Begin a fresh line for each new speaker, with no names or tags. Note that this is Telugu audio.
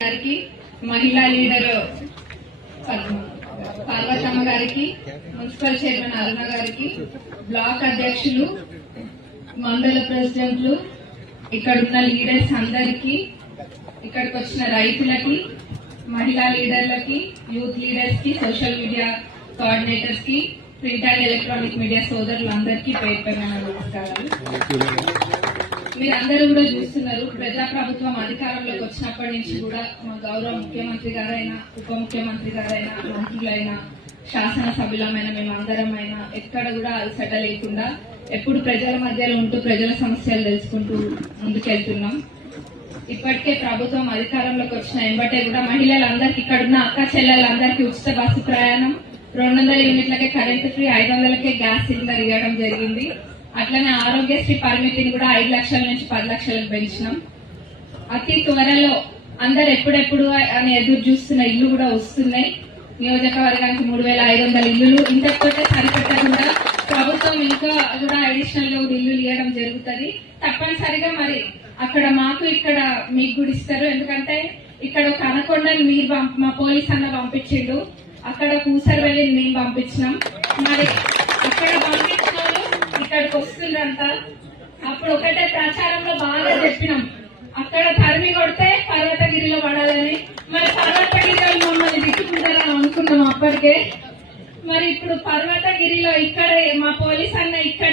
గారికి మహిళా లీడర్ పార్వతమ్మ గారికి మున్సిపల్ చైర్మన్ అరుణ గారికి బ్లాక్ అధ్యక్షులు మండల ప్రెసిడెంట్లు ఇక్కడ ఉన్న లీడర్స్ అందరికి ఇక్కడికి వచ్చిన రైతులకి మహిళా లీడర్లకి యూత్ లీడర్స్కి సోషల్ మీడియా కోఆర్డినేటర్స్కి ప్రింట్ అండ్ ఎలక్ట్రానిక్ మీడియా సోదరులందరికీ పేరు పేరున నమస్కారాలు. మీరందరూ కూడా చూస్తున్నారు ప్రజా ప్రభుత్వం అధికారంలోకి వచ్చినప్పటి నుంచి కూడా మా గౌరవ ముఖ్యమంత్రి గారైనా ఉప ముఖ్యమంత్రి గారైనా మంత్రులైనా శాసనసభ్యులమైన అయినా ఎక్కడ కూడా అలసట లేకుండా ఎప్పుడు ప్రజల మధ్యలో ఉంటూ ప్రజల సమస్యలు తెలుసుకుంటూ ముందుకెళ్తున్నాం. ఇప్పటికే ప్రభుత్వం అధికారంలోకి వచ్చిన ఎంబటే కూడా మహిళలందరికీ ఇక్కడ ఉన్న అక్క చెల్లెలందరికీ ఉచిత బస్సు ప్రయాణం. రెండు వందల యూనిట్లకే కరెంటు ఫ్రీ ఐదు వందలకే గ్యాస్ సిలిండర్ ఇవ్వడం జరిగింది. అట్లనే ఆరోగ్యశ్రీ పరిమితిని కూడా ఐదు లక్షల నుంచి పది లక్షలకు పెంచినాం. అతి త్వరలో అందరు ఎప్పుడెప్పుడు అని ఎదురు చూస్తున్న ఇల్లు కూడా వస్తున్నాయి. నియోజకవర్గానికి మూడు వేల ఐదు వందల ఇల్లులు. ఇంతటితోటే సరిపెట్టకుండా ప్రభుత్వం ఇంకా కూడా అడిషనల్గా ఇల్లులు ఇవ్వడం జరుగుతుంది. తప్పనిసరిగా మరి అక్కడ మాకు ఇక్కడ మీకు కూడా ఇస్తారు. ఎందుకంటే ఇక్కడ కనకొండని మీరు మా పోలీస్ అన్న పంపించిండు. అక్కడ కూసర్ వెళ్ళి మేము పంపించినాం. మరి అక్కడ పంపి వస్తుందంతా అప్పుడు ఒకటే ప్రచారంలో బాగా చెప్పినాం. అక్కడ తరిమి కొడితే పర్వతగిరిలో పడాలని. మరి పర్వతగిరిలో మమ్మల్ని దిక్కుకుంటారని అనుకున్నాం అప్పటికే. మరి ఇప్పుడు పర్వతగిరిలో ఇక్కడ మా పోలీస్ అన్న ఇక్కడ